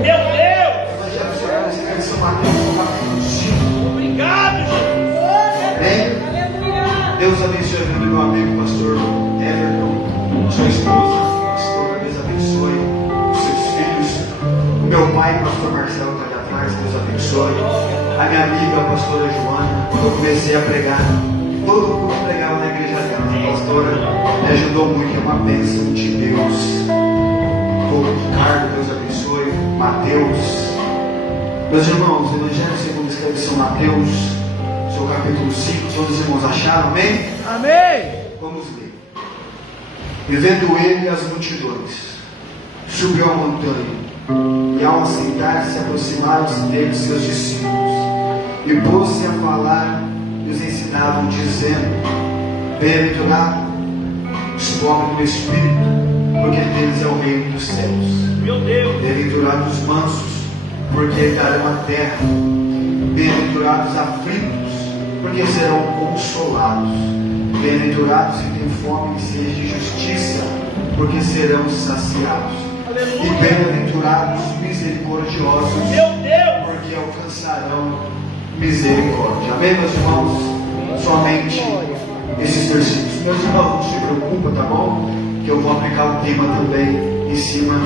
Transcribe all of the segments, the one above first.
Meu Deus! Evangelho de São Mateus, capítulo 5. Obrigado, Jesus! Amém? Deus abençoe a vida do meu amigo, pastor Everton, sua esposa, pastor, Deus abençoe os seus filhos. O meu pai, pastor Marcelo, está ali atrás, Deus abençoe. A minha amiga, a pastora Joana, quando eu comecei a pregar, todo mundo pregava na igreja dela. A pastora me ajudou muito, é uma bênção de Deus. O Ricardo, Deus abençoe. Mateus. Meus irmãos, o Evangelho segundo escreve São Mateus, seu capítulo 5, todos os irmãos acharam, amém? Amém! Vamos ler. E vendo ele as multidões, subiu a montanha, e ao assentar-se aproximaram-se dele seus discípulos, e pôs-se a falar, e os ensinavam, dizendo: Bem-aventurado os pobres do espírito, porque deles é o reino dos céus. Meu Deus! Bem-aventurados os mansos, porque herdarão a terra. Bem-aventurados os aflitos, porque serão consolados. Bem-aventurados que têm fome e sede de justiça, porque serão saciados. Aleluia. E bem-aventurados os misericordiosos, Meu Deus! porque alcançarão misericórdia. Amém, meus irmãos? Somente esses versículos. Meus irmãos, não se preocupa, tá bom? Que eu vou aplicar o tema também em cima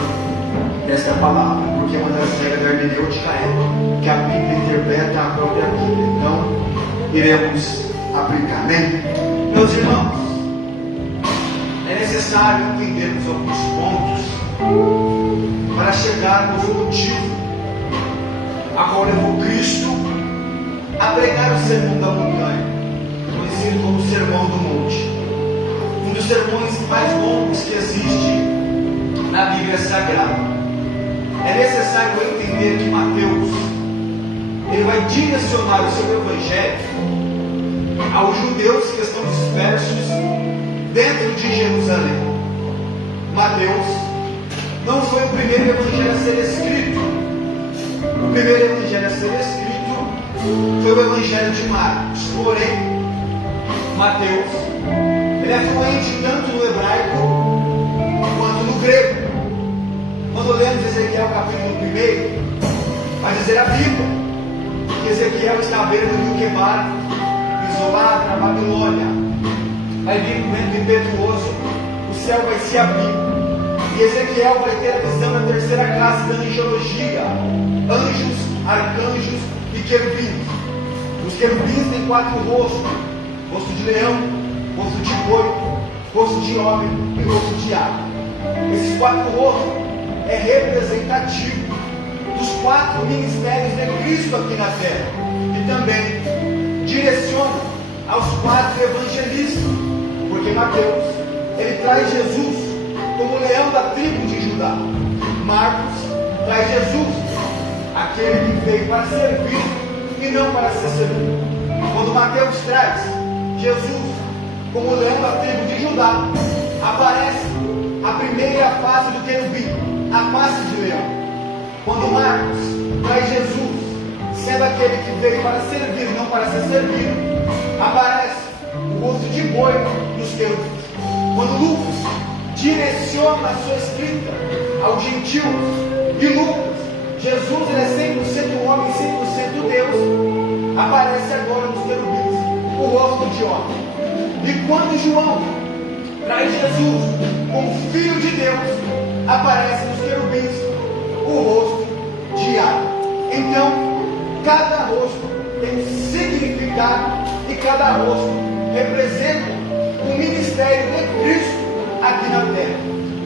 desta palavra, porque uma das regras da hermenêutica é que a Bíblia interpreta a própria Bíblia. Então, iremos aplicar, amém? Meus irmãos, é necessário entendermos alguns pontos para chegarmos ao motivo a qual levou Cristo a pregar o sermão da montanha, conhecido como o Sermão do Monte, um dos sermões mais longos que existe na Bíblia Sagrada. É necessário entender que Mateus ele vai direcionar o seu evangelho aos judeus que estão dispersos dentro de Jerusalém. Mateus não foi o primeiro evangelho a ser escrito. O primeiro evangelho a ser escrito foi o evangelho de Marcos. Porém, Mateus ele é fluente tanto no hebraico quanto no grego. Quando lemos Ezequiel capítulo 1, vai dizer a Bíblia que Ezequiel está à beira do rio Quebar, isolado na Babilônia. Vai vir um vento impetuoso, o céu vai se abrir, e Ezequiel vai ter a visão da terceira classe da angiologia: anjos, arcanjos e querubins. Os querubins têm 4 rostos: rosto de leão, rosto de boi, rosto de homem e rosto de ave. Esses 4 rostos é representativo dos 4 ministérios de Cristo aqui na terra, e também direciona aos 4 evangelistas, porque Mateus ele traz Jesus como leão da tribo de Judá. Marcos traz Jesus, aquele que veio para servir e não para ser servido. Quando Mateus traz Jesus como leão da tribo de Judá, aparece a primeira face do querubim, a face de leão. Quando Marcos traz Jesus sendo aquele que veio para servir, não para ser servido, aparece o rosto de boi nos querubins. Quando Lucas direciona a sua escrita aos gentios, e Lucas, Jesus ele é 100% homem e 100% Deus, aparece agora nos querubins o rosto de homem. E quando João traz Jesus como Filho de Deus, aparece nos querubins o rosto de ave. Então, cada rosto tem um significado, e cada rosto representa o ministério de Cristo aqui na terra.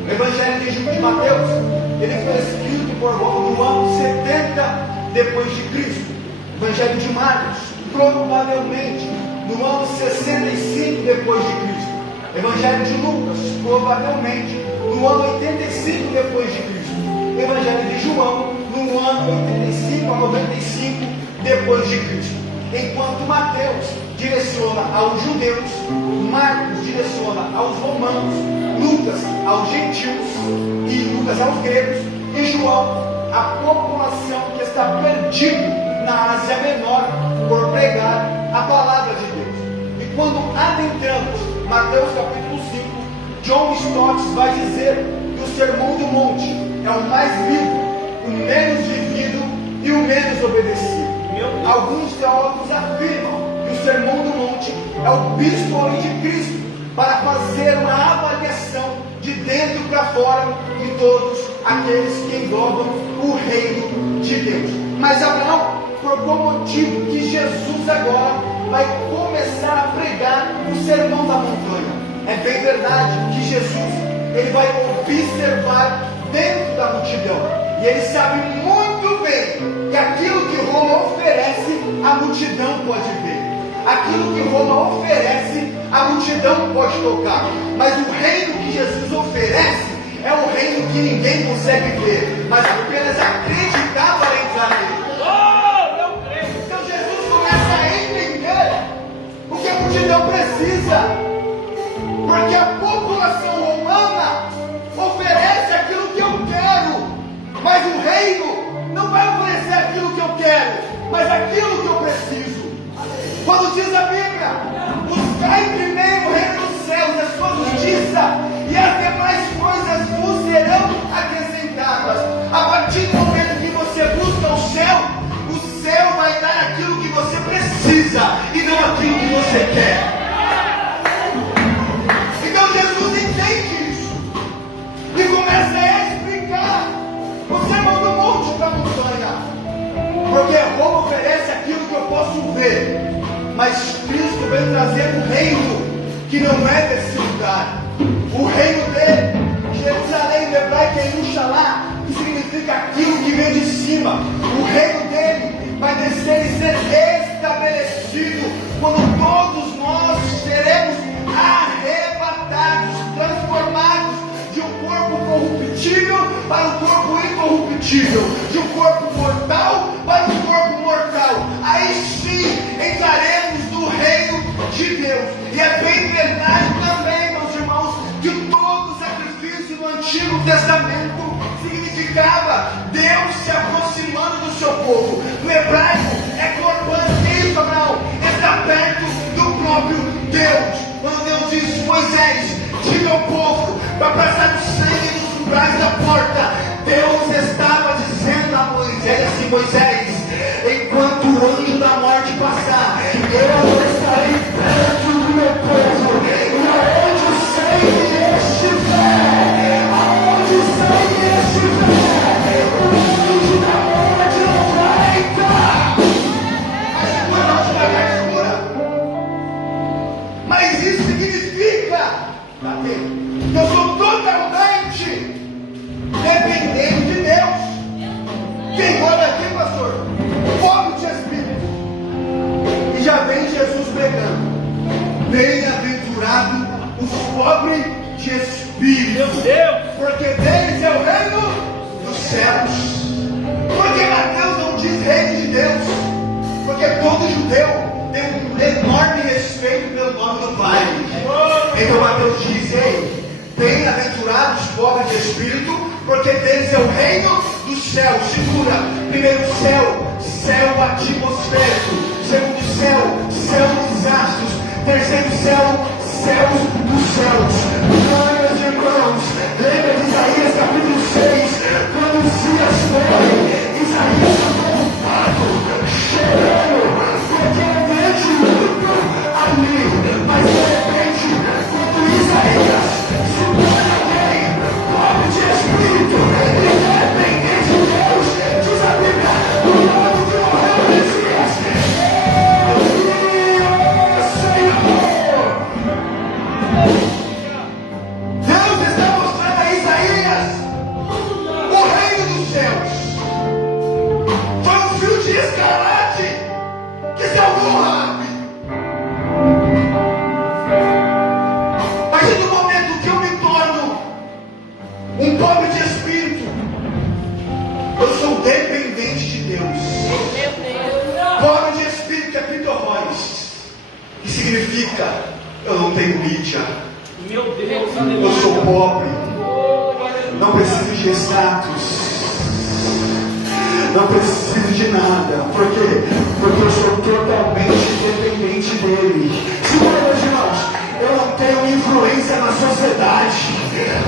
O Evangelho de Mateus ele foi escrito por volta do ano 70 depois de Cristo. O Evangelho de Marcos, provavelmente no ano 65 depois de Cristo. O Evangelho de Lucas, provavelmente no ano 85 depois de Cristo. O Evangelho de João, no ano 85 a 95 depois de Cristo. Enquanto Mateus direciona aos judeus, Marcos direciona aos romanos, Lucas aos gentios e Lucas aos gregos, e João à população que está perdida na Ásia Menor por pregar a palavra de Deus. E quando adentramos Mateus capítulo 5, John Stott vai dizer que o Sermão do Monte é o mais lido, o menos vivido e o menos obedecido. Alguns teólogos afirmam que o Sermão do Monte é o bisturi de Cristo para fazer uma avaliação de dentro para fora de todos aqueles que englobam o reino de Deus. Mas Abraão, por qual motivo que Jesus agora vai começar a pregar o Sermão da Montanha? É bem verdade que Jesus, ele vai observar dentro da multidão, e ele sabe muito bem que aquilo que Roma oferece, a multidão pode ver. Aquilo que Roma oferece, a multidão pode tocar. Mas o reino que Jesus oferece é um reino que ninguém consegue ver, mas apenas acreditar para entrar nele. Então Jesus começa a entender o que a multidão precisa. Porque a população romana oferece aquilo que eu quero, mas o reino não vai oferecer aquilo que eu quero, mas aquilo que eu preciso. Quando diz a Bíblia, buscai primeiro o reino dos céus, a sua justiça, e as demais coisas vos serão acrescentadas. A partir do momento que você busca o céu vai dar aquilo que você precisa e não aquilo que você quer. Jesus entende isso e começa a explicar o Sermão do Monte da montanha, porque Roma oferece aquilo que eu posso ver, mas Cristo vem trazer um reino que não é desse lugar. O reino dele, Jerusalém, de hebraico é Yerushalá, que significa aquilo que vem de cima. O reino dele vai descer e ser estabelecido quando todos nós seremos arrebatados, transformados de um corpo corruptível para um corpo incorruptível, de um corpo mortal para um corpo mortal. Aí sim entraremos no reino de Deus. E é bem verdade também, meus irmãos, que todo sacrifício no Antigo Testamento significava Deus se aproximando do seu povo. No hebraico é corban, que isso, Abraão? Está perto do próprio Deus. Quando Deus diz, Moisés, diga ao povo para passar o sangue nos umbrais da porta, Deus estava dizendo a Moisés assim: Moisés, enquanto o anjo da morte passar, eu estarei perto do meu povo, e aonde o sangue estiver, aonde o sangue estiver, o anjo da morte não vai entrar. Mas isso significa que eu sou totalmente dependente de Deus. Quem mora aqui, pastor? Pobre de espírito. E já vem Jesus pregando: bem-aventurado os pobres de espírito, meu Deus, porque deles é o reino dos céus. Porque Mateus não diz reino de Deus, porque todo judeu tem um enorme respeito pelo nome do Pai. Então Mateus diz: ei, bem-aventurados os pobres de espírito, porque deles é o reino dos céus. Segura: primeiro céu, céu atmosférico; segundo céu, céu dos astros; terceiro céu, céu dos céus. Meus irmãos, lembra de Isaías capítulo 6, quando Uzias foi, Isaías estava preocupado, chorando, porque havia muito ali, mas de repente, quando Isaías se torna alguém pobre de espírito, independente de Deus, diz a Bíblia, o nome que morreu Messias, Senhor. Deus está mostrando a Isaías o reino dos céus. Foi um fio de escarlate que salvou Raabe. A partir do momento que eu me torno um pobre de espírito, eu sou dependente de Deus. Pobre de espírito é pitorrois, que significa eu não tenho mídia. Meu Deus, Eu sou pobre, não preciso de status, não preciso de nada. Por quê? Porque eu sou totalmente dependente dele. Segura, meus irmãos, eu não tenho influência na sociedade,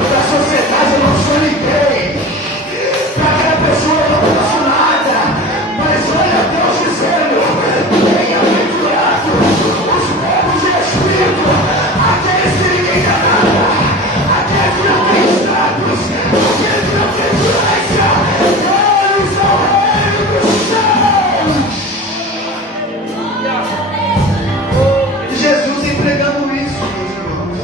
Para a sociedade eu não sou ninguém. Para aquela pessoa eu não posso nada. Mas olha Deus dizendo: bem-aventurados os pobres de espírito, aqueles que ninguém dá nada, aqueles que não têm status, aqueles que não têm influência, eles são o reino dos céus. Jesus entregando isso, meus irmãos,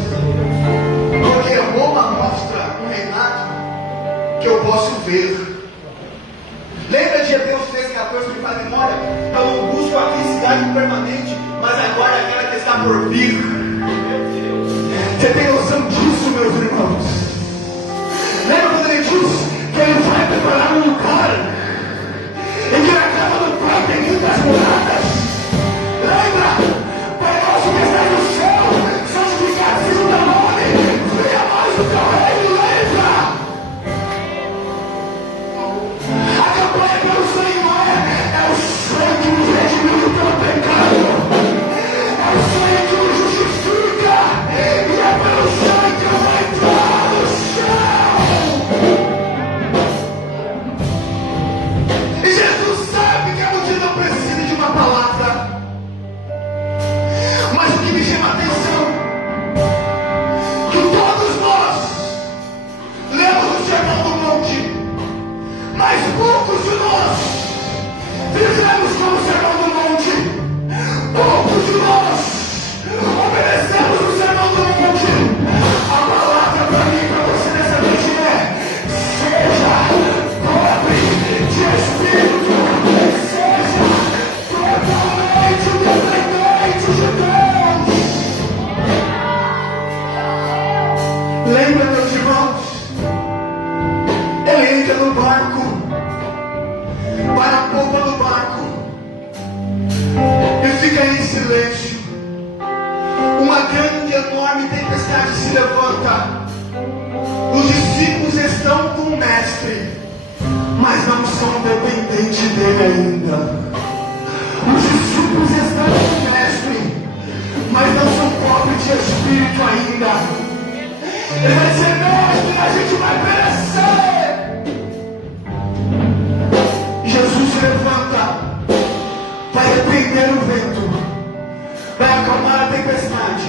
porque Roma mostra um reinado que eu posso ver. Lembra de Hebreus 13,14 que faz memória? Eu não busco a felicidade permanente, mas agora aquela que está por vir. Você tem noção disso, meus irmãos? Lembra quando ele diz que ele vai preparar um lugar e que na casa do Pai tem muitas moradas? Lembra? Pai nosso que está no céu, santificado seja o teu nome, venha a nós o teu reino, lembra? A campanha pelo sangue não é o sangue que nos redimiu pelo pecado, é o sangue que nos justifica, e é pelo sangue que eu vou entrar no céu. E Jesus sabe que a multidão precisa de uma palavra. Mas o que me chama a atenção, que todos nós lemos o Sermão do Monte, mas poucos de nós vivemos como o Sermão do Monte. Poucos de nós obedecemos o Sermão do Monte. A palavra para mim e para você nessa noite é: seja pobre de espírito, seja totalmente dependente de Deus. Lembra, meus irmãos? Ele entra no barco, para a polpa do barco, e fica em silêncio. Uma grande, enorme tempestade se levanta. Os discípulos estão com o mestre, mas não são dependentes dele ainda. Os discípulos estão com o mestre, mas não são pobres de espírito ainda. Ele vai dizer: mestre, a gente vai perecer. Jesus se levanta, vai repreender o vento, vai acalmar a tempestade.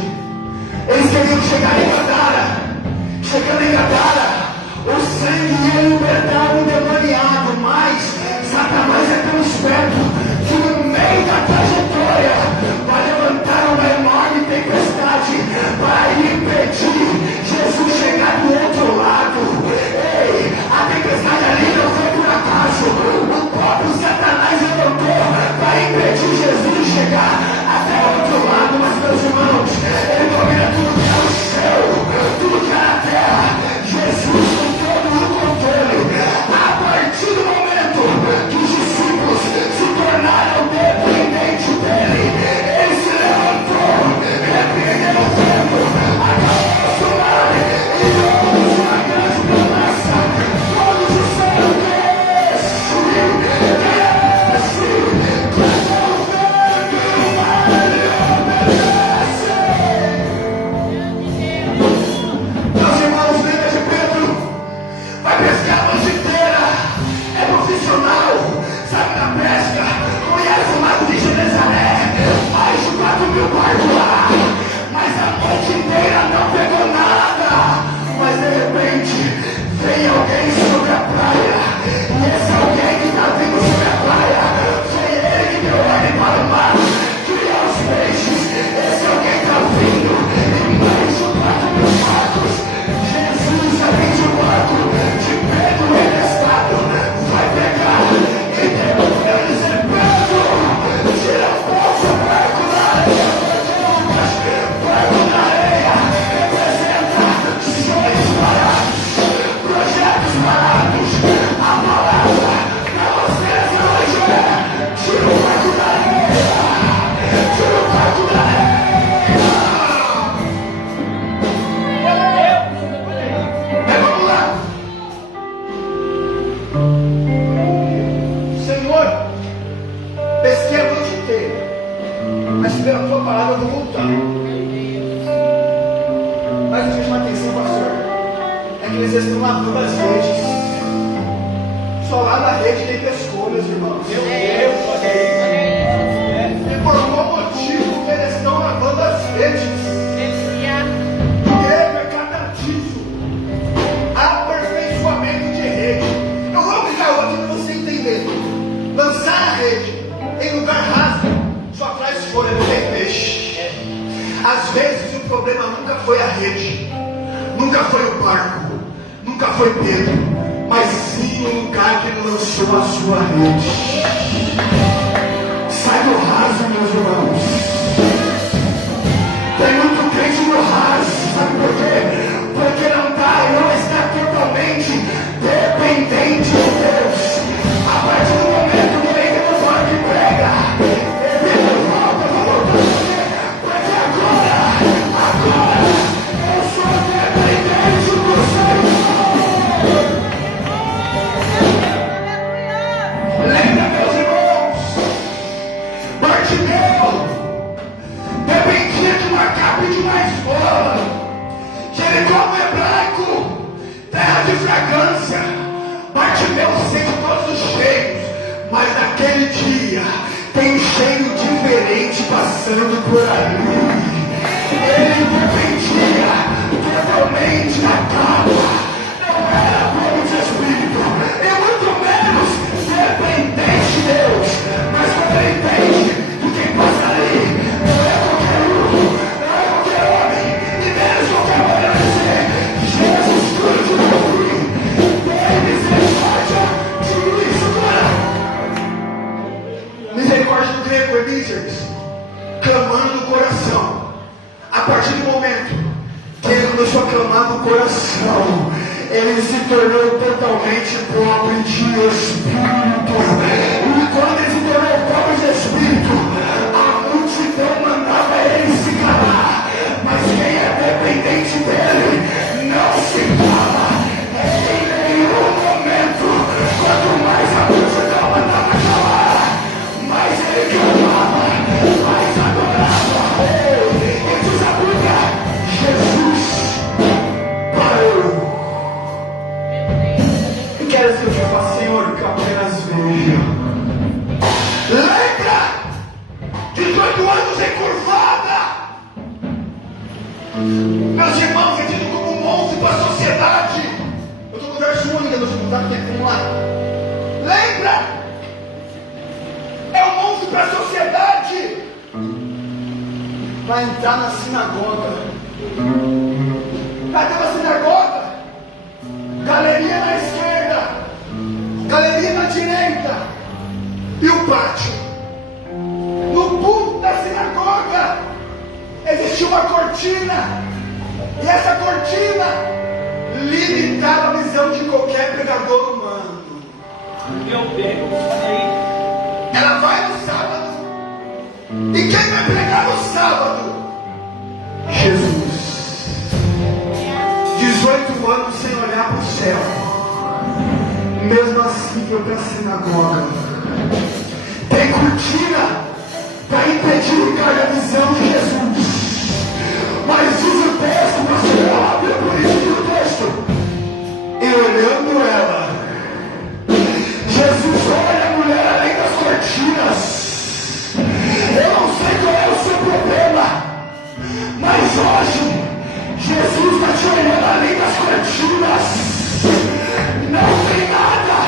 Eles queriam chegar em Gadara. Chegando em Gadara, o sangue ia libertar o endemoniado, mas Satanás é tão esperto que no meio da trajetória vai levantar uma enorme tempestade para impedir Jesus chegar do outro lado. Ei, a tempestade ali não foi por acaso. O próprio Satanás levantou para impedir Jesus de chegar até o outro lado. Mas, meus irmãos, ele domina tudo que é o céu, tudo que é a terra. Jesus tem todo o controle. A partir do momento que os discípulos se tornaram dependentes dele, ele se levantou, repreendeu o vento, acalmou o mar e deu uma grande promessa. Todos disseram: desce, clama o vento e o mar lhe obedece. Meus irmãos, lembra de Pedro? Vai pescar a noite inteira, é profissional, sabe da pesca, conhece o lago de Genezaré, mais de 4.000 barcos lá, mas a noite inteira não pegou nada. Mas de repente vem alguém sobre a praia, e esse alguém que está vindo sobre a praia foi ele que deu ordem para o mar criar os peixes. Esse alguém está vindo e mais de 4.000 barcos. Jesus atende o barco de Pedro emprestado, vai pegar e depois ele dizer: Pedro, tira um pouco o barco da areia, barco na areia representa sonhos parados, projetos parados. A palavra para você essa noite é: tira o barco da areia, tira o barco da areia. Vamos lá. Senhor, pesquei a noite inteira, mas pela tua palavra eu vou voltar. Mas me chama a atenção, pastor. estão lavando as redes. Só lá na rede tem pescoço, meus irmãos. Meu Deus, olha isso. E por qual motivo que eles estão lavando as redes? Grego é catatizo, aperfeiçoamento de rede. Eu vou aplicar outro para você entender. Lançar a rede em lugar raso só traz folha, não tem peixe. Às vezes o problema nunca foi a rede, nunca foi o barco, nunca foi Pedro, mas sim o lugar que ele lançou a sua rede. Sai do raso, meus irmãos. Tem muito crente no raso, sabe por quê? Porque não está totalmente dependente de Deus. A partir do momento que ele tem um barco e prega, ele volta, porque agora eu sou dependente do Senhor. Lembra, meus irmãos, Bartimeu dependia de uma capa e de uma escola. Jericó no hebraico, terra de fragrância. Bartimeu sente todos os cheiros, mas naquele dia tem um cheiro diferente passando por ali. Ele dependia totalmente da capa, não era povo de espírito, e muito menos dependente de Deus. Mas quando ele entende que quem passa ali não é qualquer um, não é qualquer homem, e menos qualquer mulher, Jesus Cristo do fim, tem misericórdia de isso. Misericórdia do grego, Elíseres, clamando no coração. A partir do momento que ele começou a clamar no coração, ele se tornou totalmente pobre de espírito. E quando ele se tornou pobre de espírito, a multidão mandava ele se calar. Mas quem é dependente dele não se cala. Em nenhum momento, quanto mais a multidão mandava calar, mais ele clamava, mais adorava. E diz a Bíblia, Jesus parou. E quero dizer o que eu faço, Senhor, que eu apenas vejo. Lembra? 18 anos encurvada. Meus irmãos, é tido como um monstro para a sociedade. Eu estou no verso 1 ainda, meus irmãos, tá? Vamos lá. Lembra? É um monstro para a sociedade. Vai entrar na sinagoga. Vai ter uma sinagoga. Galeria na esquerda, galeria na direita, e o pátio. No fundo da sinagoga existia uma cortina, e essa cortina limitava a visão de qualquer pregador humano. Meu Deus, olha aí. Ela vai no sábado, e quem vai pregar no sábado? Jesus. 18 anos sem olhar para o céu, mesmo assim foi para a sinagoga. Tem cortina para impedir a visão de Jesus, mas diz o texto, pastor, abre por isso que o texto, e olhando ela, Jesus olha a mulher além das cortinas. Eu não sei qual é o seu problema, mas hoje Jesus está te olhando além das cortinas. Não tem nada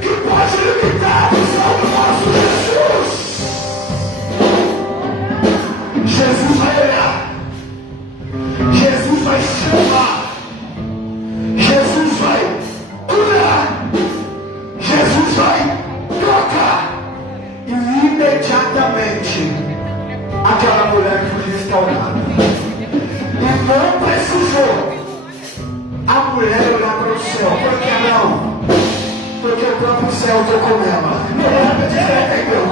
que pode limitar a visão do nosso Jesus. Jesus vai olhar, Jesus vai chamar, Jesus vai curar, Jesus vai tocar, e imediatamente aquela mulher foi restaurada. E não precisou a mulher olhar para o céu. Por que não? Porque o próprio céu tocou nela. Não era para dizer, entendeu?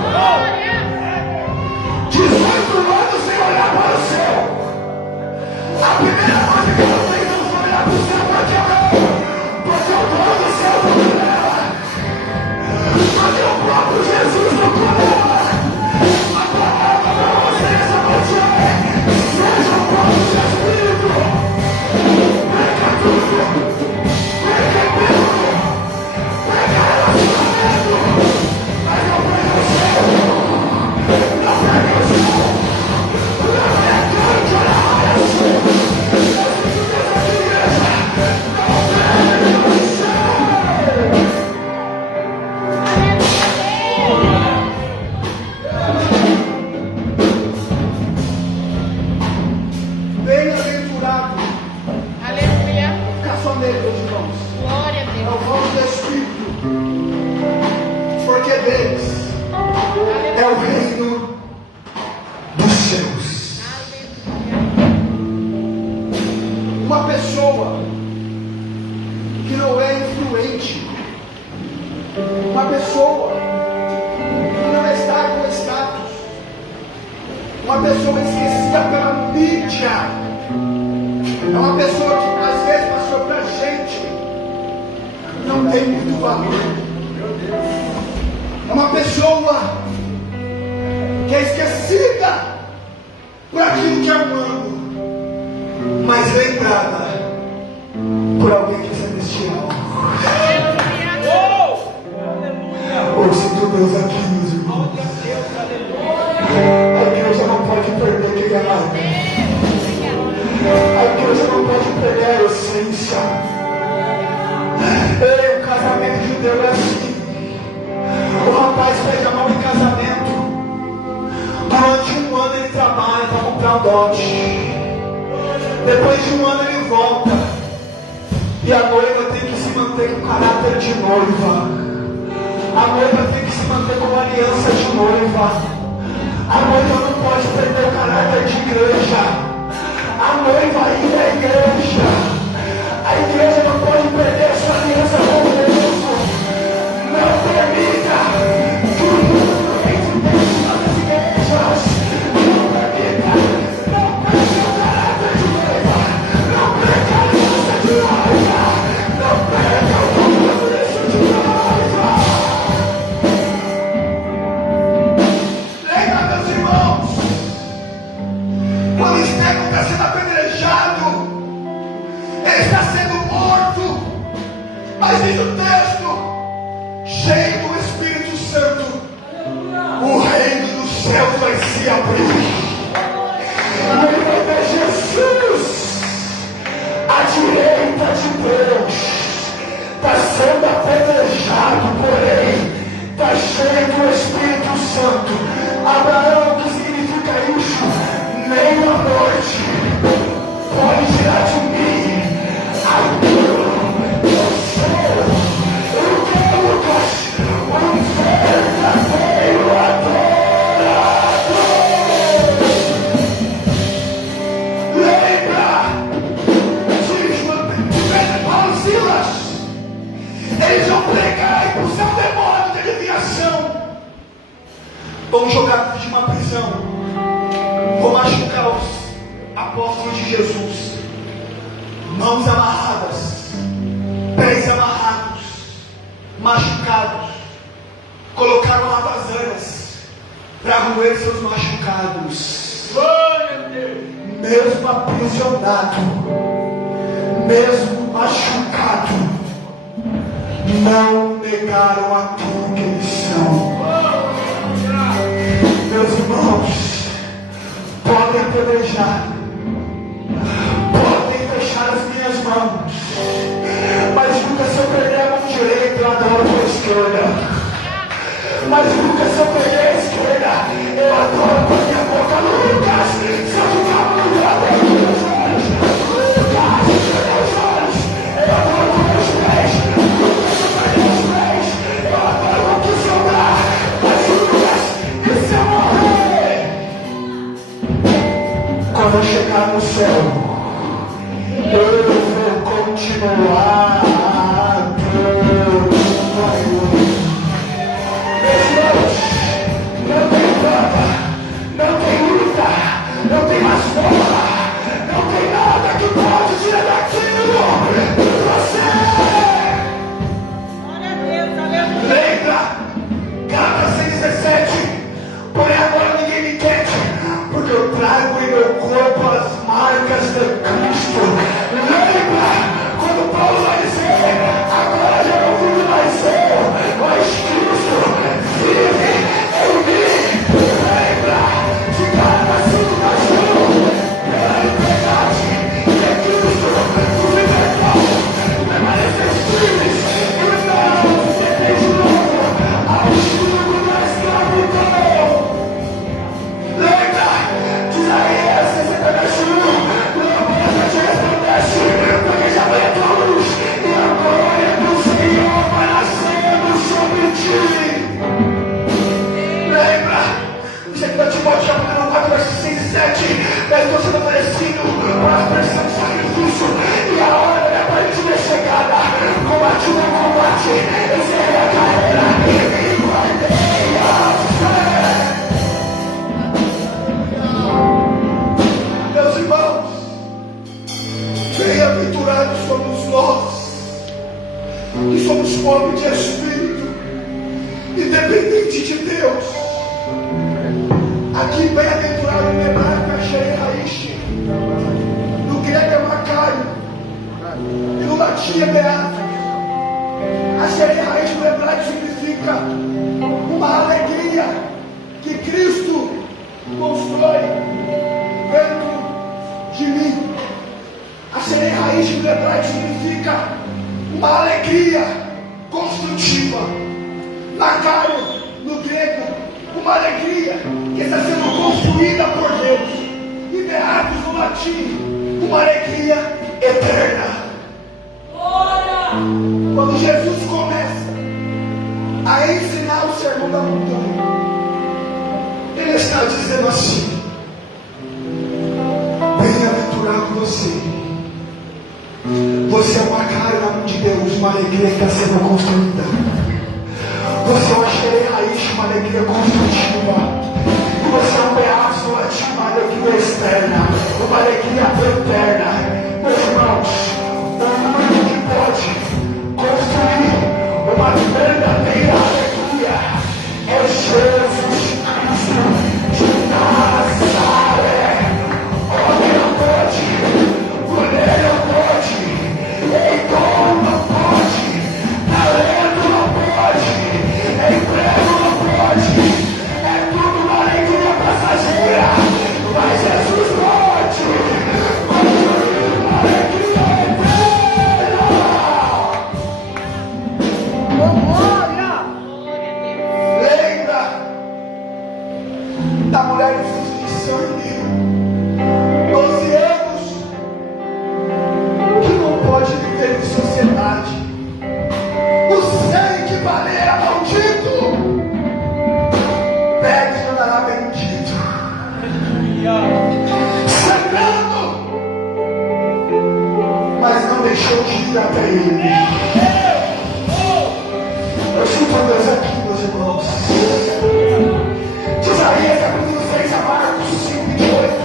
18 anos sem olhar para o céu. A primeira coisa que ela fez não foi olhar para o céu. Por que não? Porque o dono do céu tocou nela. Porque o próprio Jesus tocou nela. A palavra para você essa noite é: seja o próprio Espírito. Pega tudo. deles é o reino dos céus. Uma pessoa que não é influente, uma pessoa que não está com status, uma pessoa esquecida pela mídia, é uma pessoa que às vezes passou pra gente, não tem muito valor. É uma pessoa que é esquecida por aquilo que é humano, mas lembrada por alguém que é celestial. Oh, sinto Deus aqui, meus irmãos. A igreja não pode perder quem é lá. A igreja não pode perder a essência. Ei, o casamento judeu é assim. O rapaz pede a mão em casamento. Durante um ano ele trabalha para comprar um dote. Depois de um ano ele volta. E a noiva tem que se manter com caráter de noiva. A noiva tem que se manter com uma aliança de noiva. A noiva não pode perder o caráter de igreja. A noiva ainda é igreja. A igreja não pode perder sua aliança com Deus. Não permita que o mundo entre dentro das igrejas. Não permita. Não perca o caráter de noiva. Não perca a aliança de noiva. Não perca o compromisso de noiva. Lembra, meus irmãos, quando Estevão está sendo apedrejado, ele está sendo morto, mas diz o texto, cheio do Espírito Santo, o reino dos céus vai se abrir. E ele vai ver Jesus à direita de Deus. Está sendo apedrejado, porém está cheio do Espírito Santo. Abraão, o que significa isso? Nem a morte pode tirar de mim a dor do céu. O que, Lucas? Um verdadeiro adorador. Lembra de Pedro, Paulo e Silas? Eles vão pregar e expulsar o demônio de adivinhação. Vão jogar de uma prisão. Vão machucar os apóstolos de Jesus. Mãos amarradas, pés amarrados, machucados. Colocaram ratazanas para roer seus machucados. Mesmo aprisionado, mesmo machucado, não negaram aquilo que eles são. Meus irmãos, podem apedrejar, podem fechar as minhas mãos, mas nunca se eu perder a mão direita, eu adoro com a esquerda. Mas nunca se eu perder a esquerda, eu adoro com a minha boca. Lucas, se eu ficar muito aberto meus olhos, Lucas, meus olhos, eu adoro com meus pés. Nunca se eu perder os pés, eu adoro com o que sobrar. Mas Lucas, e se eu morrer? Quando eu chegar no céu, eu vou continuar adorando a Deus. Meus irmãos, não tem prova, não tem luta, não tem mais independente de Deus. Aqui, bem-aventurado no hebraico é Sherei Haish, no grego é Macaio, e no latim é Beato. A Sherei Haish no hebraico significa uma alegria que Cristo constrói dentro de mim. A Sherei Haish no hebraico significa uma alegria construtiva. Macaio no grego, uma alegria que está sendo construída por Deus. E Beatos no latim, uma alegria eterna. Quando Jesus começa a ensinar o sermão da montanha, Ele está dizendo assim: bem-aventurado você. Você é uma cara na mão de Deus, uma alegria que está sendo construída. Você é uma Sherei Haish, uma alegria construtiva. E você é um Beato no latim, uma alegria externa, uma alegria eterna. Meus irmãos, o único que pode construir uma verdadeira alegria é Jesus Cristo de Nazaré. Homem não pode, mulher não pode, então não pode, talento não pode, emprego não pode, é tudo uma alegria passageira, mas Jesus pode construir uma alegria eterna. Lembra da mulher de sangue, 12 anos, que não pode viver em sociedade. O sangue baleia maldito, pede e andará bendito, sangrando, mas não deixou de ir até ele. Eu sinto a Deus aqui, meus irmãos. De Isaías capítulo 6 a Marcos 5:28.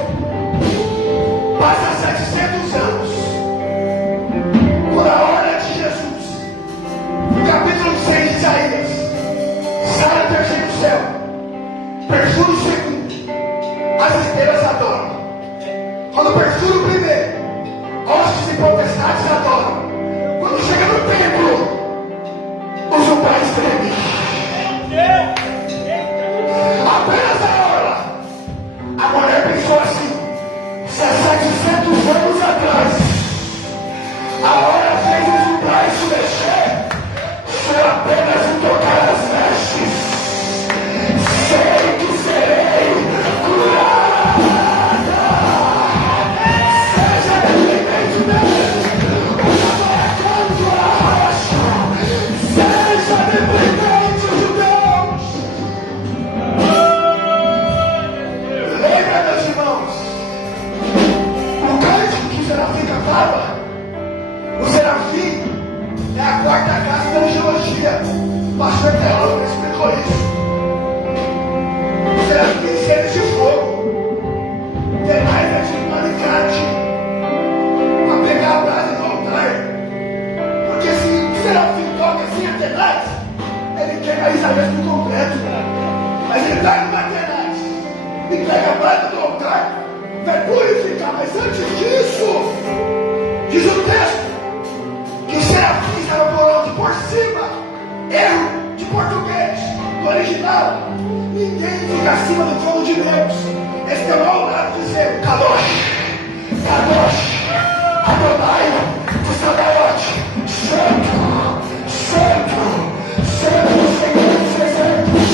Passa 700 anos por a hora de Jesus. No capítulo 6 de Isaías, sai o terceiro céu, perfura o segundo, as estrelas adoram. Quando perfura o primeiro, hostes e potestades adoram. Quando chega no templo, os umbrais tremem. Apenas a orla. A mulher pensou assim: se há 700 anos atrás a hora fez os umbrais se mexer, foi apenas um tocar as vestes. Sei que serei curada. Seja dependente dele, o amor é quando a rocha. Seja dependente de Deus. Lembra, meus irmãos, o cântico que o serafim cantava? O serafim é a quarta classe da angiologia. O pastor teólogo explicou isso. O serafim tem seres de fogo, tem mais é de um alicate para pegar a brasa do altar. Porque se o serafim toca assim a tenaz, ele queima Isaías por completo. Mas ele pega uma tenaz e pega a brasa do altar, vai purificar. Mas antes disso, diz o texto que os serafins eram coroados por cima. Erro de português, do original. Ninguém fica acima do trono de Deus. Eles estão ao lado dizendo: Kadosh, Kadosh, Adonai, do Sabaote, Santo, Santo, Santo, Senhor dos Exércitos.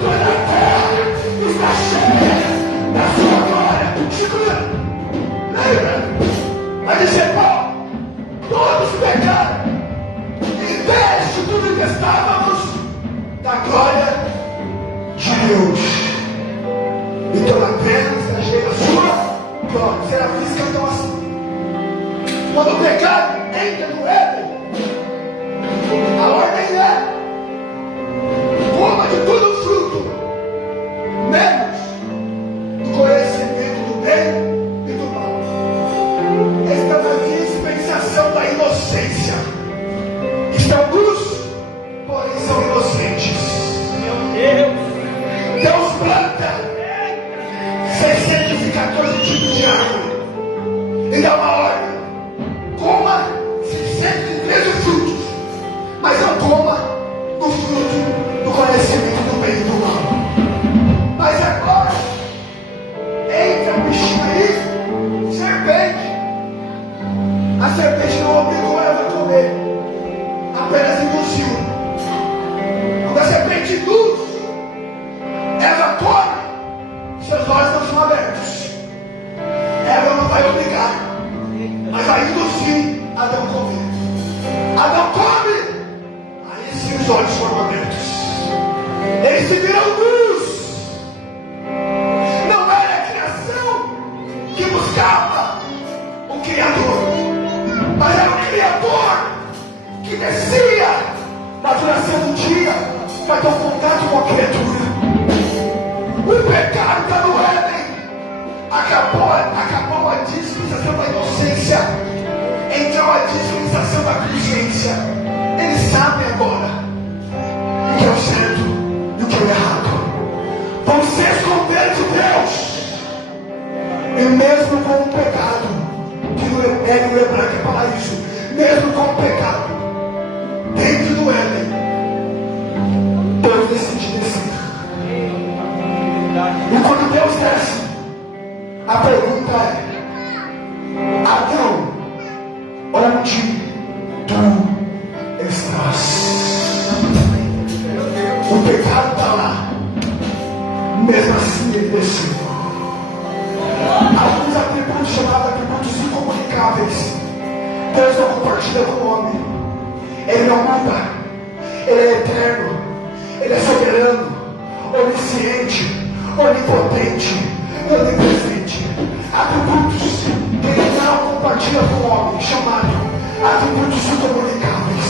Toda a terra está cheia da sua glória. Segura, lembra? Vai dizer: Paulo, todos pecaram, em vez de tudo que estávamos da glória de Deus, e toda a terra está cheia da sua glória. Serafins cantam assim. Quando o pecado entra no Éden, a ordem olhos foram abertos. Eles se viram nus. Não era a criação que buscava o Criador, mas era o Criador que descia na duração do dia para ter um contato com a criatura. O pecado está no Éden. Acabou a dispensação da inocência, entrou a dispensação da consciência. Eles sabem agora o que é o certo e o que é o errado. Vão se esconder de Deus. E mesmo com o pecado, que no hebraico é paraíso, mesmo com o pecado, dentro do Éden, Deus decide descer. E quando Deus desce, a pergunta é: Adão, onde tu estás? O pecado está lá, mesmo assim ele desceu. Alguns atributos chamados atributos incomunicáveis, Deus não compartilha com o homem. Ele não muda, ele é eterno, ele é soberano, onisciente, onipotente, onipresente. Atributos que ele não compartilha com o homem, chamado atributos incomunicáveis.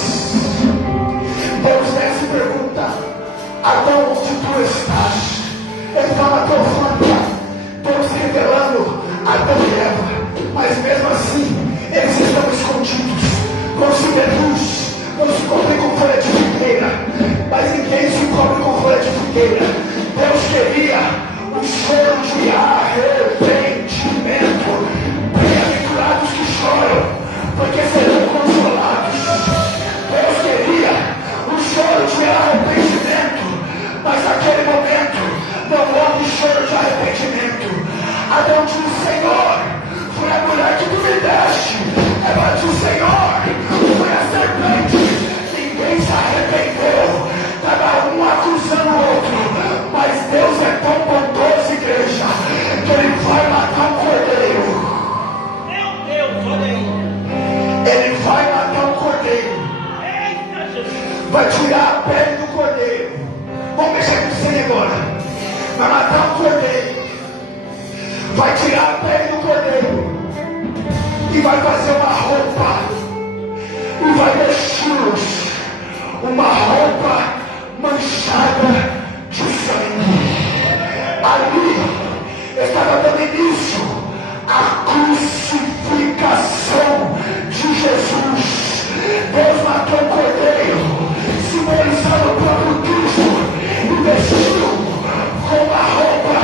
Deus desce e pergunta: Adão, onde tu estás? Ele fala teofania, Deus revelando Adão e Eva, mas mesmo assim eles estão escondidos, não se vê luz, não se cobre com folha de figueira, mas ninguém se cobre com folha de figueira. Deus queria um choro de arrependimento. Bem-aventurados que choram, porque serão consolados. Deus queria um choro de arrependimento, mas naquele momento não houve choro de arrependimento. Adão disse: Senhor, foi a mulher que tu me deste. Ela disse: Senhor, foi a serpente. Ninguém se arrependeu, cada um acusando o outro. Mas Deus é tão bondoso, igreja, que Ele vai matar um cordeiro. Meu Deus, olha aí. Ele vai matar um cordeiro. Eita, Jesus. Vai tirar a pele do cordeiro. Vamos mexer com sangue agora. Vai matar um cordeiro. Vai tirar a pele do cordeiro. E vai fazer uma roupa. E vai vestir-los. Uma roupa manchada de sangue. Ali estava dando início à crucificação de Jesus. Deus matou o cordeiro, simbolizando o próprio Cristo, e vestiu com uma roupa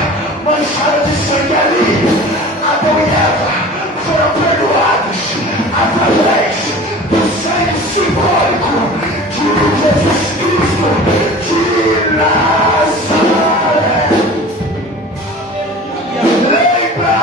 manchada de sangue. Ali, Adão e Eva foram perdoados através do sangue simbólico de Jesus Cristo de Nazaré. Lembra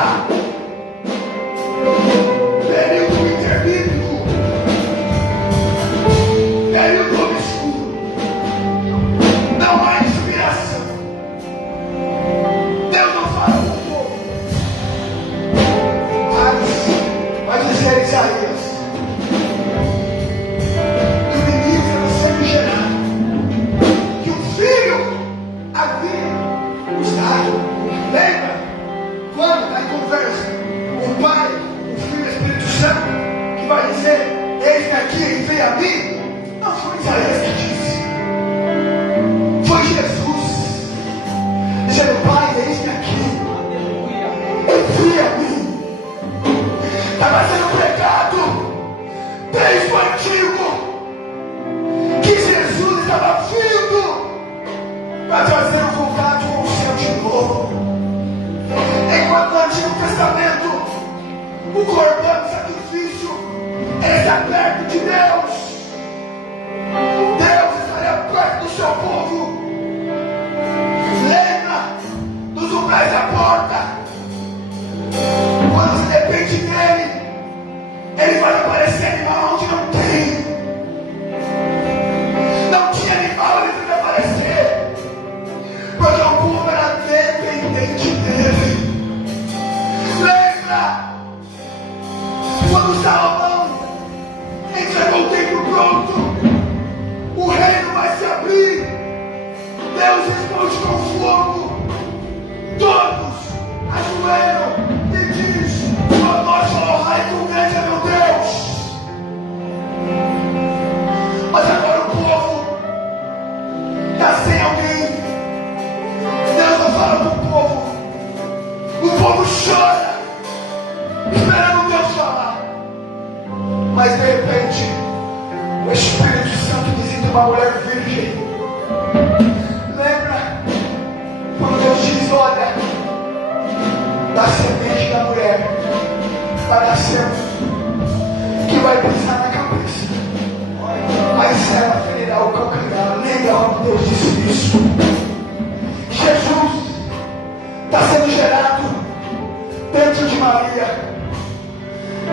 virgem. Lembra quando Deus diz: olha, da semente da mulher vai nascer que vai pisar na cabeça, mas ela ferirá o calcanhar. Lembra quando Deus disse isso? Jesus está sendo gerado dentro de Maria,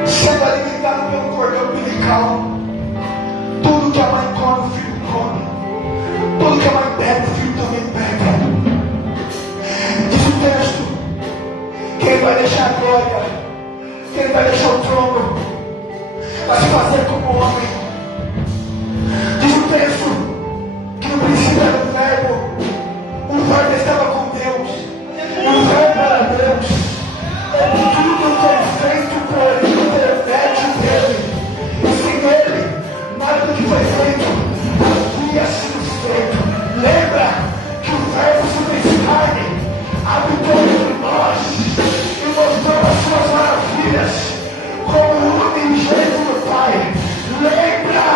sendo alimentado pelo cordão umbilical. Tudo que a mãe come, o filho come. Tudo que a mãe bebe, o filho também bebe. Diz o texto que ele vai deixar a glória, que ele vai deixar o trono, vai se fazer como homem. Diz o texto que no princípio era o verbo estava com Deus, o verbo era Deus. Tudo foi feito por intermédio dele, e sem ele nada do que foi feito havia sido feito. Lembra que o verbo se fez carne, habitou entre nós e mostrou as suas maravilhas como o unigênito do Pai. Lembra,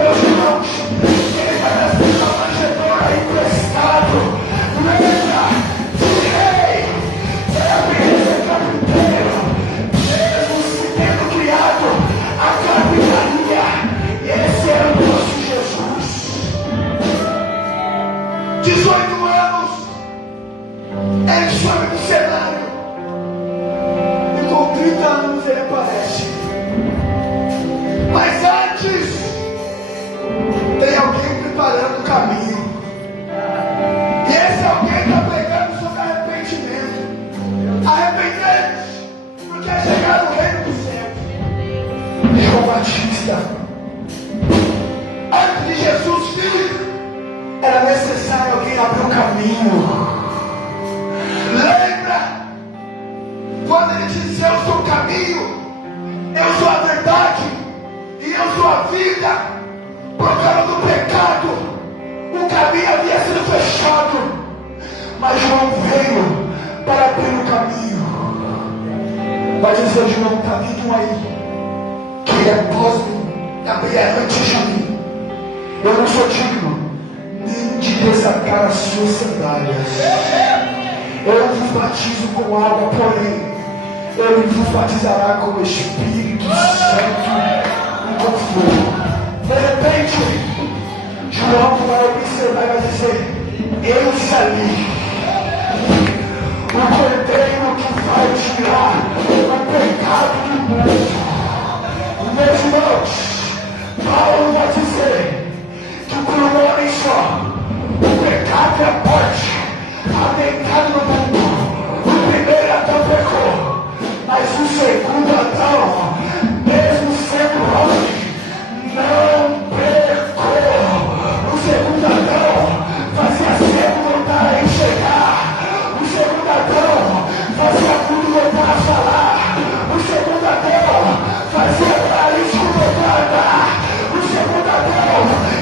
meus irmãos, que ele vai nascer na manjedoura emprestado. Lembra de rei, deve ser carpinteiro, mesmo se tendo criado a carpintaria. Esse era o nosso Jesus. 18 anos, ele sobe do cenário, e com 30 anos ele aparece. Mas antes, tem alguém preparando o caminho. E esse alguém está pregando sobre arrependimento. Arrependente, porque é chegar no reino do céu. João Batista. Antes de Jesus vir, era necessário alguém abrir o caminho. Lembra? Quando ele disse: eu sou o caminho, eu sou a verdade e eu sou a vida. Por causa do pecado, o caminho havia sido fechado, mas João veio para abrir o caminho. Vai dizer: João, está vindo um aí, que ele é após-me, abrir antes de mim. Eu não sou digno nem de desatar as suas sandálias. Eu vos batizo com água, porém ele vos batizará com o Espírito Santo e com fogo. De repente, João vai observar e vai dizer: eis ali o cordeiro que vai tirar o pecado do mundo. Meus irmãos, Paulo vai dizer que por um homem só o pecado e a morte havia entrado no mundo. O primeiro Adão pecou, mas o segundo Adão, mesmo sendo homem, não pecou. O segundo Adão fazia cego voltar a enxergar. O segundo Adão fazia tudo voltar a falar. O segundo Adão fazia paralítico voltar a andar. O segundo Adão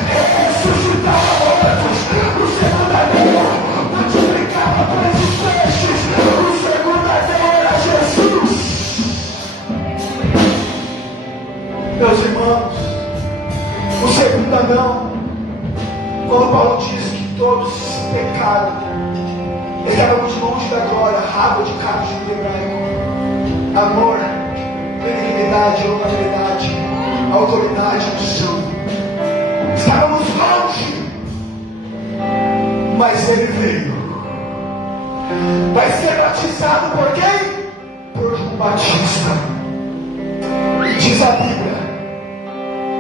ressuscitava mortos. O segundo Adão multiplicava pães e peixes. O segundo Adão era Jesus. Meus irmãos, o segundo Adão, quando Paulo diz que todos pecaram, estávamos longe da glória, rabo de cabo de hebraico, amor, benignidade, honorabilidade, autoridade, unção. Estávamos longe, mas ele veio. Vai ser batizado por quem? Por João Batista. Diz a Bíblia,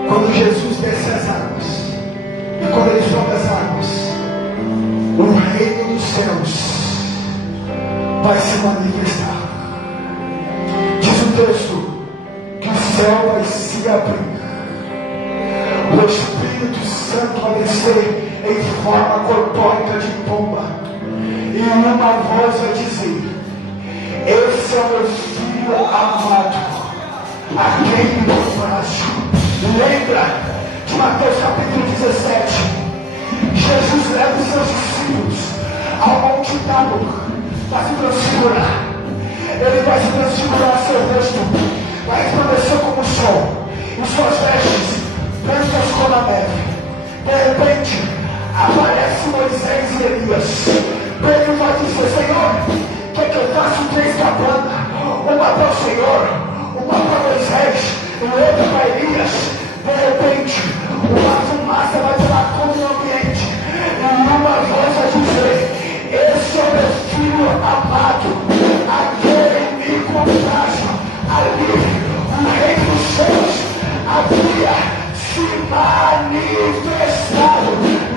quando Jesus desce as águas, e quando ele sobe as águas, o reino dos céus vai se manifestar. Diz o texto que o céu vai se abrir, o Espírito Santo vai descer em forma corpórea de pomba, e uma voz vai dizer: esse é o meu filho amado, a quem me compraste. Lembra de Mateus capítulo 17? Jesus leva os seus discípulos ao Monte Tabor para se transfigurar. Ele vai se transfigurar seu rosto, vai resplandecer como o sol, e suas vestes brancas como a neve. De repente, aparece Moisés e Elias. Pedro vai dizer: Senhor, o que eu faço? 3 cabanas, uma para o Senhor, uma para Moisés e outra para Elias. De repente, uma fumaça vai tomar conta do ambiente e uma voz vai dizer: esse é meu filho amado, aquele me compraste. Ali, o rei dos céus havia se manifestado.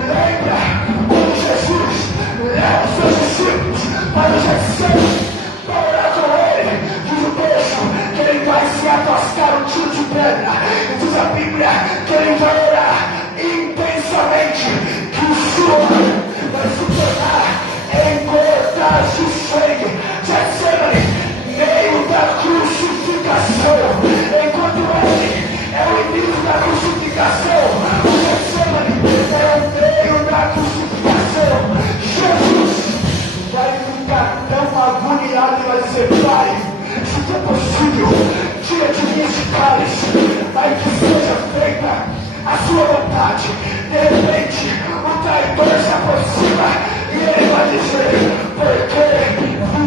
Lembra quando Jesus leva os seus discípulos para o Getsemane para orar com ele? Diz o texto que ele vai se atascar um tiro de pedra. E diz a Bíblia que ele vai orar intensamente, que o suor vai se tornar em gotas de sangue. Getsemane, meio da crucificação, enquanto ele é o início da crucificação, o Getsemane é o meio da crucificação. Jesus vai ficar tão agoniado e vai dizer: Pai, se for possível, tira de mim esse cálice, mas que seja feita a sua vontade. De repente, o traidor se aproxima e ele vai dizer: porque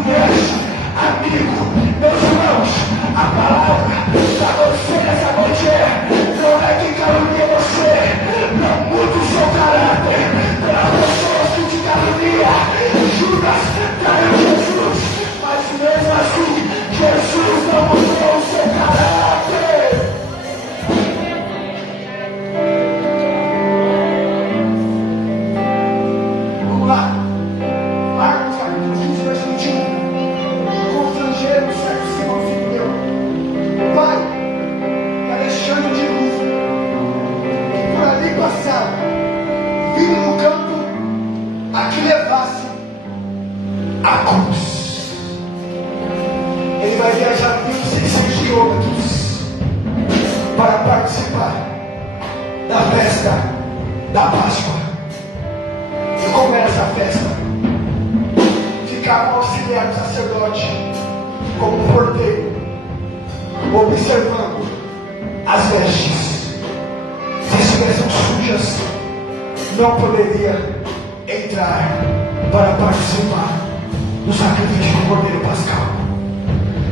vieste, amigo, meus irmãos, a palavra para você nessa noite não é que calunia você, não muda o seu caráter pelas pessoas que te caluniam. Judas traiu Jesus, mas mesmo assim, Jesus não mudou o seu caráter. Vamos lá, Marcos capítulo 15, verso 21. Constrangeram certo Simão, filho meu, pai de Alexandre de Rufo, que por ali passava, vindo no campo a que levasse a cruz. Ele vai viajar 1.600 quilômetros para participar da festa da Páscoa. E como era essa festa? Ficava um auxiliar do sacerdote como um porteiro, observando as vestes. Se estivessem sujas, não poderia entrar para participar do sacrifício do Cordeiro Pascal.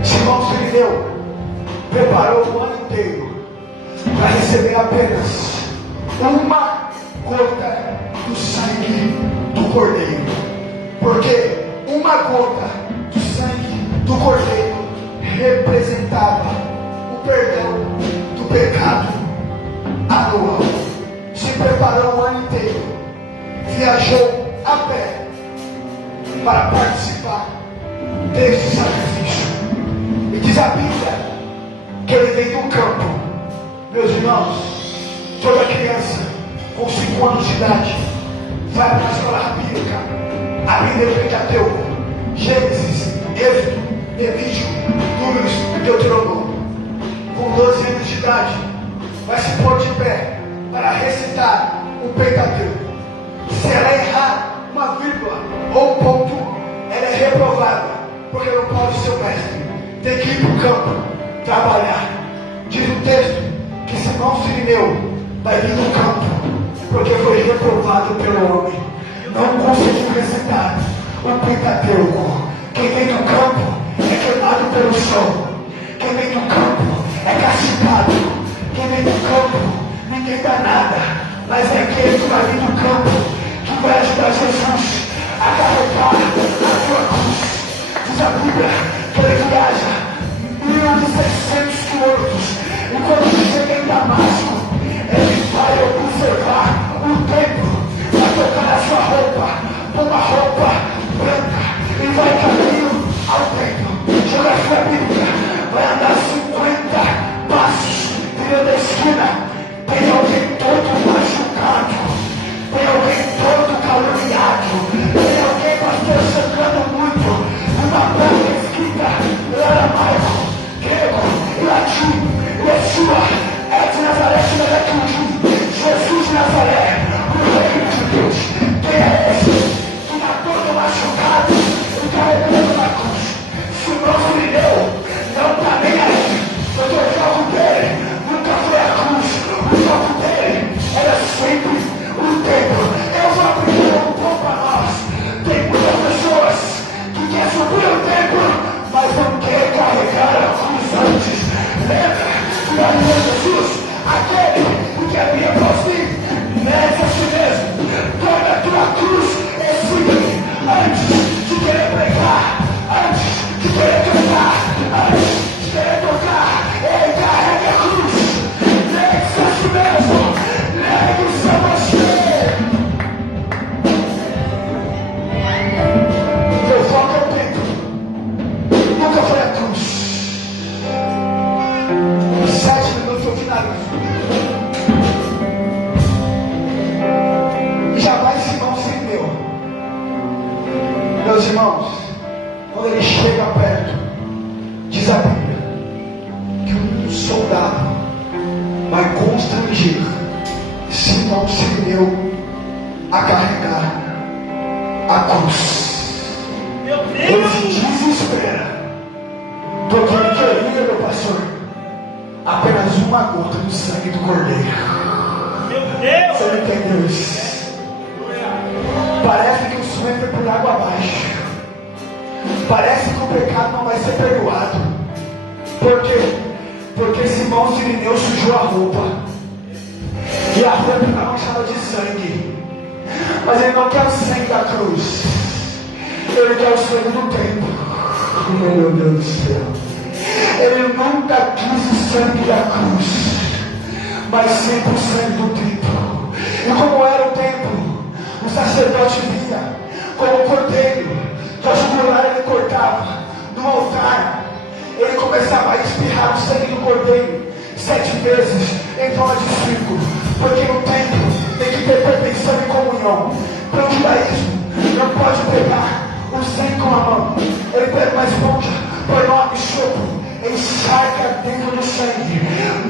Simão Sirineu preparou o ano inteiro para receber apenas uma gota do sangue do Cordeiro, porque uma gota do sangue do Cordeiro representava o perdão do pecado anual. Se preparou o ano inteiro, viajou a pé para participar desse sacrifício. E diz a Bíblia que ele vem do campo. Meus irmãos, toda criança com 5 anos de idade vai para a escola rabínica, aprender o Pentateuco, Gênesis, Êxodo, Levítico, Números e Deuteronômio. Com 12 anos de idade vai se pôr de pé para recitar o Pentateuco. Se ela errar uma vírgula ou um ponto, ela é reprovada, porque não pode ser o mestre. Tem que ir para o campo trabalhar. Diz o texto que Simão Sirineu vai vir no campo porque foi reprovado pelo homem, não conseguiu recitar o Pentateuco. Quem vem do campo é queimado pelo sol, quem vem do campo é castigado, quem vem do campo ninguém dá nada, mas é aquele que vai vir do campo que vai ajudar Jesus a carregar a sua cruz. Diz a Bíblia que ele viaja 1.600 quilômetros e quando chega em Damasco, ele vai observar o templo, vai tocar na sua roupa, uma roupa branca, e vai caminho ao templo. Joga a sua Bíblia, vai andar 50 passos, virando a esquina. Tem alguém todo machucado, tem alguém todo caluniado, tem alguém, pastor, sangrando muito, uma placa escrita em aramaico, grego e latim: Yeshua é de Nazaré, Jesus de Nazaré, o Reino de Deus. Quem é esse que está todo machucado e carregando na cruz? Simão Sirineu não está nem aí, porque o foco dele nunca foi a cruz, o foco dele Meus irmãos, quando ele chega perto, diz a Bíblia que um soldado vai constranger Simão Sirineu a carregar a cruz. Meu Ele Deus! se desespera, porque ele queria, meu pastor, apenas uma gota do sangue do Cordeiro. Meu Deus! Você não entendeu isso? Parece que o sonho foi por água abaixo. Parece que o pecado não vai ser perdoado. Por quê? Porque Simão Sirineu sujou a roupa. E a roupa está manchada de sangue. Mas ele não quer o sangue da cruz. Ele quer o sangue do templo. Meu Deus do céu. Ele nunca quis o sangue da cruz, mas sempre o sangue do templo. E como era o templo, o sacerdote via como o cordeiro, que a jugular ele cortava no altar, ele começava a espirrar o sangue do cordeiro 7 vezes em forma de círculo, porque no templo tem que ter perfeição e comunhão. Para o judaísmo não pode pegar o sangue com a mão. Ele pega uma esponja, põe no sopro, encharca dentro do sangue,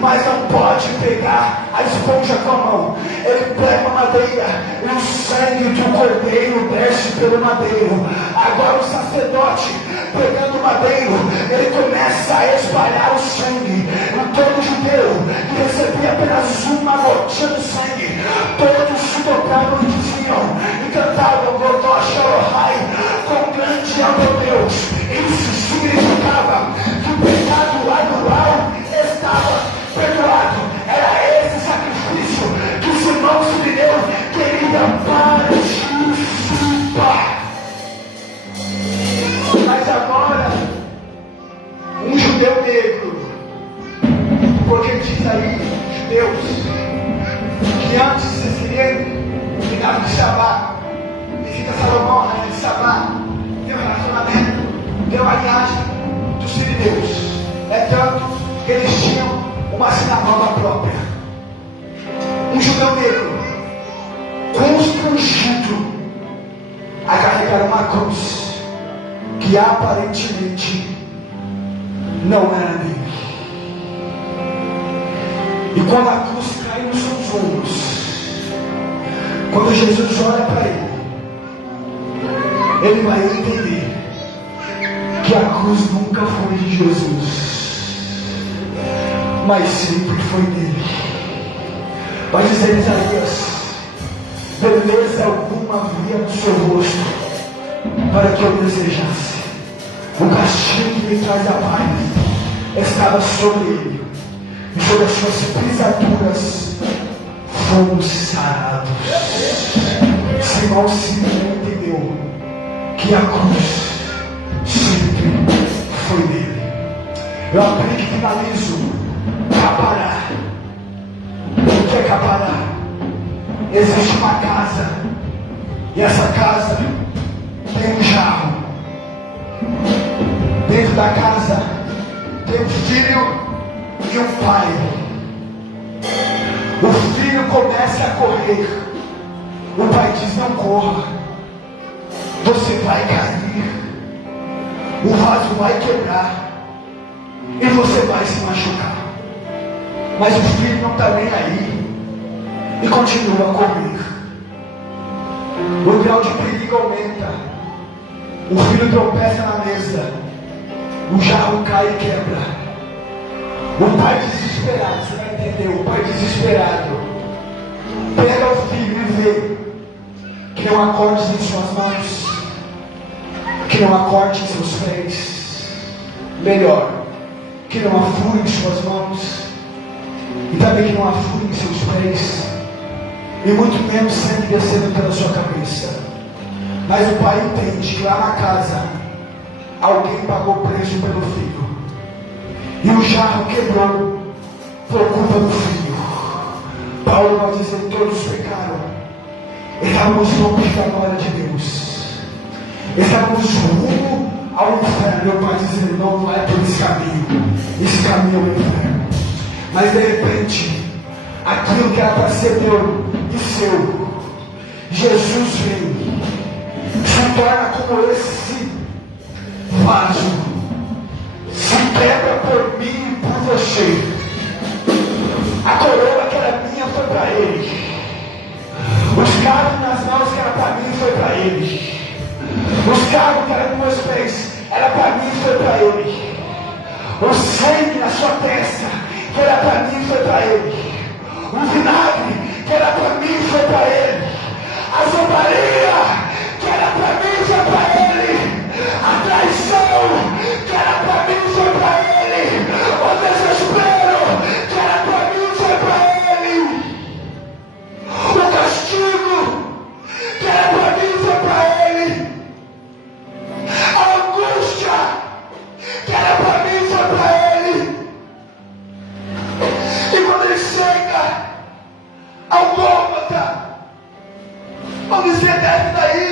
mas não pode pegar a esponja com a mão. Ele pega a madeira e o sangue do cordeiro desce pelo madeiro. Agora o sacerdote, pegando o madeiro, ele começa a espalhar o sangue. E todo judeu que recebia apenas uma gotinha de sangue, todos se tocavam e diziam e cantavam Godó Shalohai, com grande é o meu Deus. Isso significava que o pecado anual estava perdoado. Era esse sacrifício que os irmãos Sirineu queriam participar. Mas agora, um judeu negro, porque diz aí, judeus, que antes de ser sireno, cuidava de Sabá, e fica Salomão, rainha de Sabá, tem um relacionamento, tem uma linhagem dos sirineus. É tanto que eles tinham uma sinagoga própria. Um judeu negro, constrangido a carregar uma cruz que aparentemente não era dele. E quando a cruz cai nos seus ombros, quando Jesus olha para ele vai entender que a cruz nunca foi de Jesus, mas sempre foi dele. Vai dizer Isaías: beleza alguma havia no seu rosto para que eu desejasse. O castigo que me traz a paz estava sobre ele, e sobre as suas pisaduras fomos sarados. Simão Sirineu entendeu que a cruz sempre foi dele. Eu aprendi que finalizo Capará. O que é Capará? Existe uma casa, e essa casa tem um jarro. Dentro da casa tem um filho e um pai. O filho começa a correr, o pai diz: não corra, você vai cair, o vaso vai quebrar e você vai se machucar. Mas o filho não está nem aí e continua a correr. O grau de perigo aumenta. O filho tropeça na mesa, o jarro cai e quebra. O pai desesperado, você vai entender, o pai desesperado pega o filho e vê que não há cortes em suas mãos, que não há corte em seus pés, melhor, que não há furo em suas mãos, e também que não há furo em seus pés, e muito menos sangue descendo pela sua cabeça. Mas o pai entende que lá na casa alguém pagou preço pelo filho, e o jarro quebrou por culpa do filho. Paulo vai dizer: todos pecaram, estávamos longe da glória de Deus, estávamos rumo ao inferno. Meu pai dizendo: não vai por esse caminho é o inferno. Mas de repente, aquilo que era para ser meu e seu, Jesus vem, junto torna como esse vaso, se quebra por mim e por você. A coroa que era minha foi para ele. Os carros nas mãos que era para mim foi para ele. Os carros que eram nos meus pés era para mim foi para ele. O sangue na sua testa que era para mim foi para ele. O vinagre que era para mim foi para ele. A zombaria que era para mim foi para ele. A traição que era para mim foi para ele. O desespero que era para mim foi para ele. O castigo que era para mim foi para ele. A angústia que era para mim foi para ele. E quando ele chega ao Gólgota, vamos dizer, desce daí,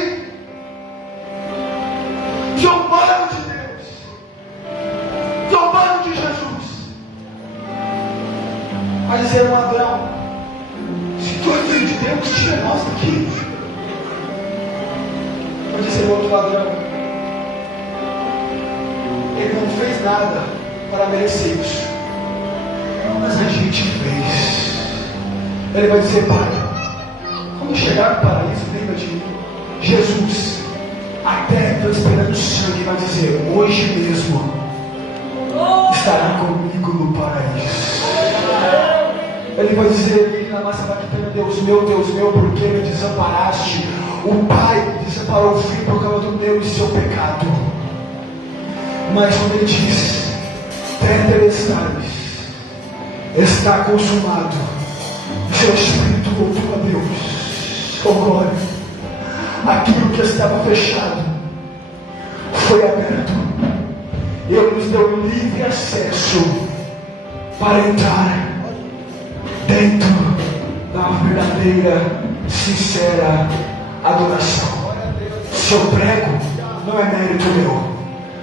zombando de Deus, zombando de Jesus, vai dizer: ladrão, se tu é filho de Deus, tira nós daqui. Vai dizer o outro ladrão: ele não fez nada para merecer isso, mas a gente fez. Ele vai dizer: Pai, quando chegar no paraíso, lembra de mim. Jesus, até estou esperando o sangue, vai dizer: hoje mesmo estará comigo no paraíso. Ele vai dizer: Deus meu, por que me desamparaste? O Pai desamparou o Filho por causa do meu e seu pecado. Mas quando ele diz: tetelestai, está consumado, seu espírito voltou a Deus. Oh glória! Aquilo que estava fechado foi aberto. Ele nos deu livre acesso para entrar dentro da verdadeira, sincera adoração. Se eu prego, não é mérito meu.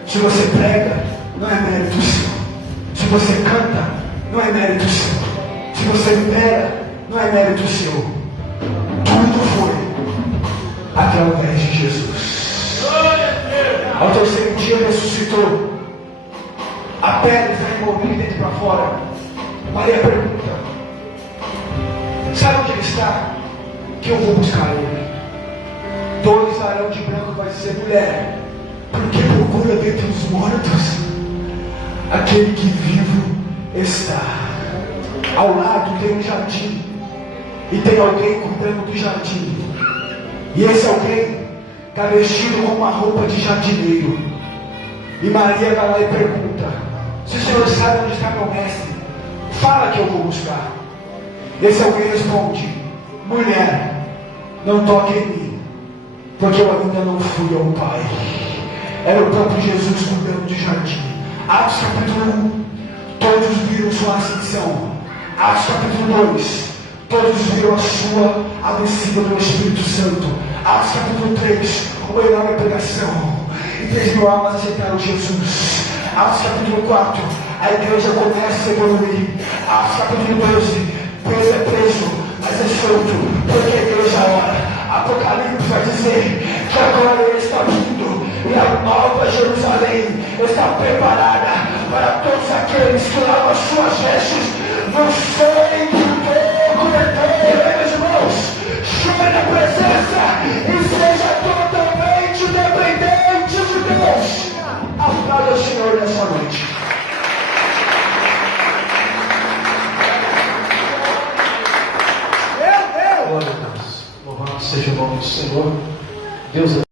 Se você prega, não é mérito seu. Se você canta, não é mérito seu. Se você libera, não é mérito seu. Tudo foi através de Jesus. Ao terceiro dia ele ressuscitou. A pedra está envolvida dentro para fora. Maria pergunta: sabe onde ele está? Que eu vou buscar ele. 2 varões de branco vai dizer: mulher, por que procura dentre os mortos aquele que vivo está? Ao lado tem um jardim, e tem alguém cuidando do jardim, e esse alguém está vestido com uma roupa de jardineiro. E Maria vai lá e pergunta: se o Senhor sabe onde está meu mestre, fala que eu vou buscar. Esse alguém responde: mulher, não toque em mim, porque eu ainda não fui ao Pai. Era o próprio Jesus cuidando de jardim. Atos capítulo 1, todos viram sua ascensão. Atos capítulo 2, todos viram a descida do Espírito Santo. Atos capítulo 3, uma enorme pregação, e 3.000 almas aceitaram Jesus. Atos capítulo 4, a igreja começa a evoluir. Atos capítulo 12, Pedro é preso, mas é solto, porque a igreja ora. Apocalipse vai dizer que agora ele está vindo, e a nova Jerusalém está preparada para todos aqueles que lavam as suas vestes no sangue do Cordeiro. Meus irmãos, chore na presença e seja totalmente dependente de Deus. Aplauda o Senhor nessa noite. Glória a Deus. Louvado seja o nome do Senhor. Deus é